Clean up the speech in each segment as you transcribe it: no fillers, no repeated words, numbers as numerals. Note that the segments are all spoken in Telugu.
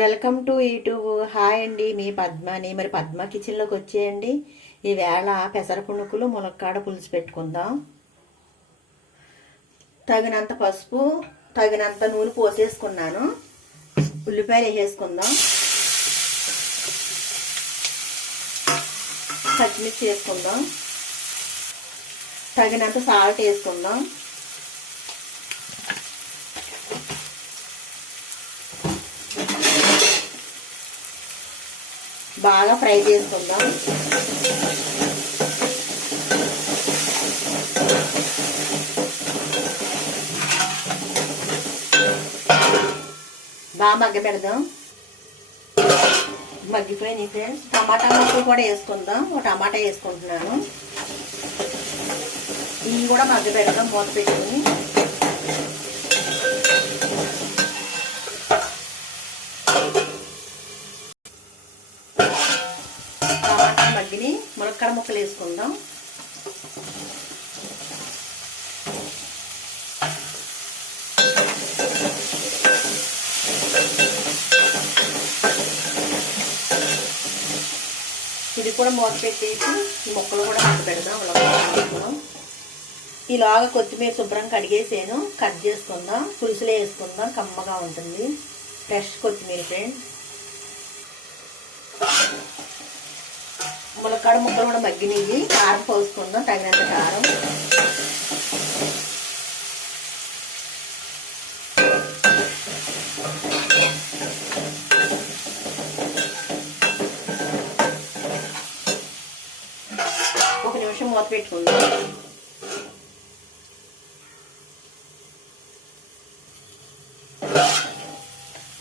Welcome to YouTube. హాయ్ అండి, మీ పద్మని. మరి పద్మ కిచెన్లోకి వచ్చేయండి. ఈవేళ పెసర పుణుకులు ములక్కాడ పులుసు పెట్టుకుందాం. తగినంత పసుపు, తగినంత నూనె పోసేసుకున్నాను. ఉల్లిపాయలు వేసేసుకుందాం. పచ్చిమిర్చి వేసుకుందాం. తగినంత సాల్ట్ వేసుకుందాం. బాగా ఫ్రై చేసుకుందాం. బాగా మగ్గపెడదాం. మగ్గిపోయినాయి ఫ్రెండ్స్. టమాటా ముక్కలు కూడా వేసుకుందాం. ఒక టమాటా వేసుకుంటున్నాను. ఇవి కూడా మగ్గపెడదాం మూత పెట్టుకుని. టమాటా మగ్గిని ములక్కాడ ముక్కలు వేసుకుందాం. ఇది కూడా మూత పెట్టేసి ఈ ముక్కలు కూడా మగ్గ పెడదాం. ఇలాగా కొత్తిమీర శుభ్రం కడిగేసాను. కట్ చేసుకుందాం. పులుసులో వేసుకుందాం. కమ్మగా ఉంటుంది. ఫ్రెష్ కొత్తిమీర ఫ్రెండ్స్. ములక్కాడ ముక్కలు కూడా మగ్గినవి. కారం పోసుకుందాం. తగినంత కారం. ఒక నిమిషం మూత పెట్టుకుందాం.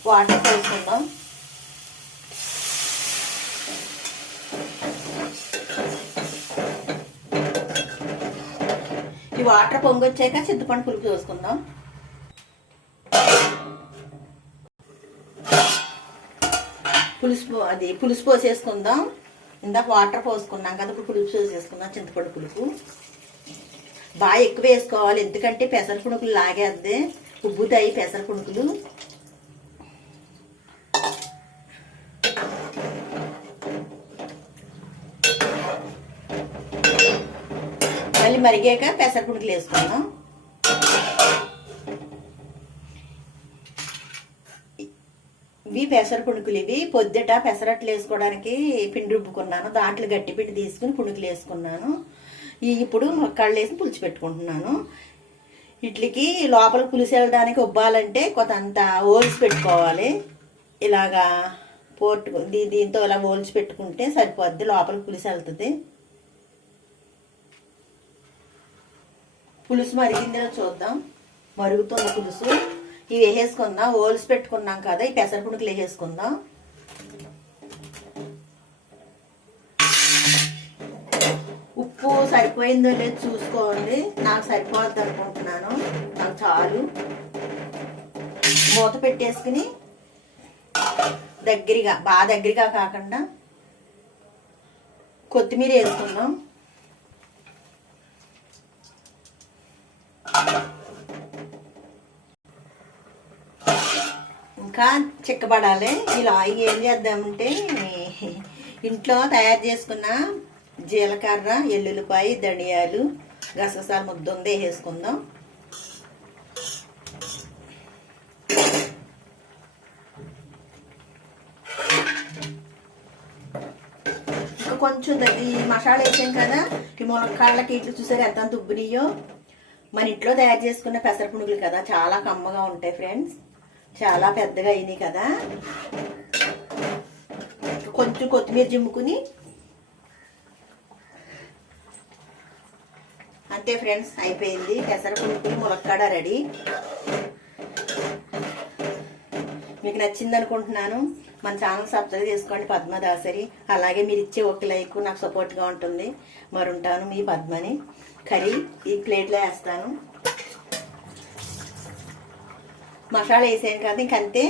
వాటర్ పోసుకుందాం. ఈ వాటర్ పొంగొచ్చాక చింతపండు పులుపు పోసుకుందాం. పులుసు పోసేసుకుందాం. ఇందాక వాటర్ పోసుకున్నాం కదా, ఇప్పుడు పులుపు పోసేసుకుందాం. చింతపండు పులుపు బాగా ఎక్కువ వేసుకోవాలి, ఎందుకంటే పెసర పుణుకులు లాగేద్ది, ఉబ్బుతాయి పెసర పుణుకులు. మళ్ళీ మరిగాక పెసర పుణుకులు వేసుకుందాం. ఇవి పెసర పుణుకులు. ఇవి పొద్దుట పెసరట్లు వేసుకోవడానికి పిండి రుబ్బుకున్నాను. దాంట్లో గట్టి పిండి తీసుకుని పుణుకులు వేసుకున్నాను. ఇప్పుడు ములక్కాడలు వేసి పులుసు పెట్టుకుంటున్నాను. ఇట్లకి లోపల పులుసు వెళ్ళడానికి ఉబ్బాలంటే కొంత ఓల్చి పెట్టుకోవాలి. ఇలాగా దీంతో ఇలా ఓల్చి పెట్టుకుంటే సరిపోద్ది. లోపల పులుసు వెళ్తుంది. పులుసు మరిగిందో చూద్దాం. మరుగుతున్న పులుసు. ఇవి వేసేసుకుందాం. ఓల్స్ పెట్టుకున్నాం కదా, ఈ పెసర పుణుకులు వేసేసుకుందాం. ఉప్పు సరిపోయిందో లేదో చూసుకోండి. నాకు సరిపోద్ది అనుకుంటున్నాను. నాకు చాలు. మూత పెట్టేసుకుని బాగా దగ్గరగా కాకుండా కొత్తిమీర వేసుకుందాం. ఇంకా చిక్కబడాలి. ఇలా ఏం చేద్దామంటే ఇంట్లో తయారు చేసుకున్న జీలకర్ర, ఎల్లుల్లిపాయ, ధనియాలు, గసగసాలు ముద్ద ఉంది వేసుకుందాం. ఇంకా కొంచెం ఈ మసాలా వేసాం కదా, ఈ ములక్కాళ్ళకి ఇట్లు చూసారు ఎంత ఉబ్బునియో. మన ఇంట్లో తయారు చేసుకున్న పెసర పునుగులు కదా, చాలా కమ్మగా ఉంటాయి ఫ్రెండ్స్. చాలా పెద్దగా అయినాయి కదా. కొంచెం కొత్తిమీర జిమ్ముకుని అంతే ఫ్రెండ్స్, అయిపోయింది. పెసర పునుగులు ములక్కాడ రెడీ. మీకు నచ్చింది అనుకుంటున్నాను. మన ఛానల్ సబ్స్క్రైబ్ చేసుకోండి, పద్మదాసరి. అలాగే మీరు ఇచ్చే ఒక లైక్ నాకు సపోర్ట్గా ఉంటుంది. మరి ఉంటాను, మీ పద్మని. కర్రీ ఈ ప్లేట్లో వేస్తాను. మసాలా వేసాను కదా, ఇంకంతే.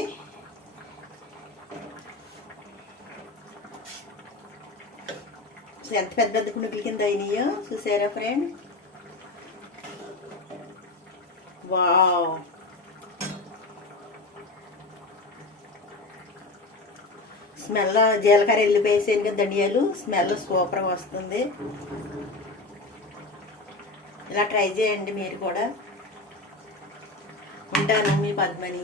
ఎంత పెద్ద పెద్ద పుణుకుల కింద అయినాయో చూసారా ఫ్రెండ్. వావ్. స్మెల్ జీలకర్ర వెళ్ళిపోయేసాను కదా ధనియాలు, స్మెల్ సూపర్గా వస్తుంది. ఇలా ట్రై చేయండి మీరు కూడా. ఉంటాను, మీ పద్మని.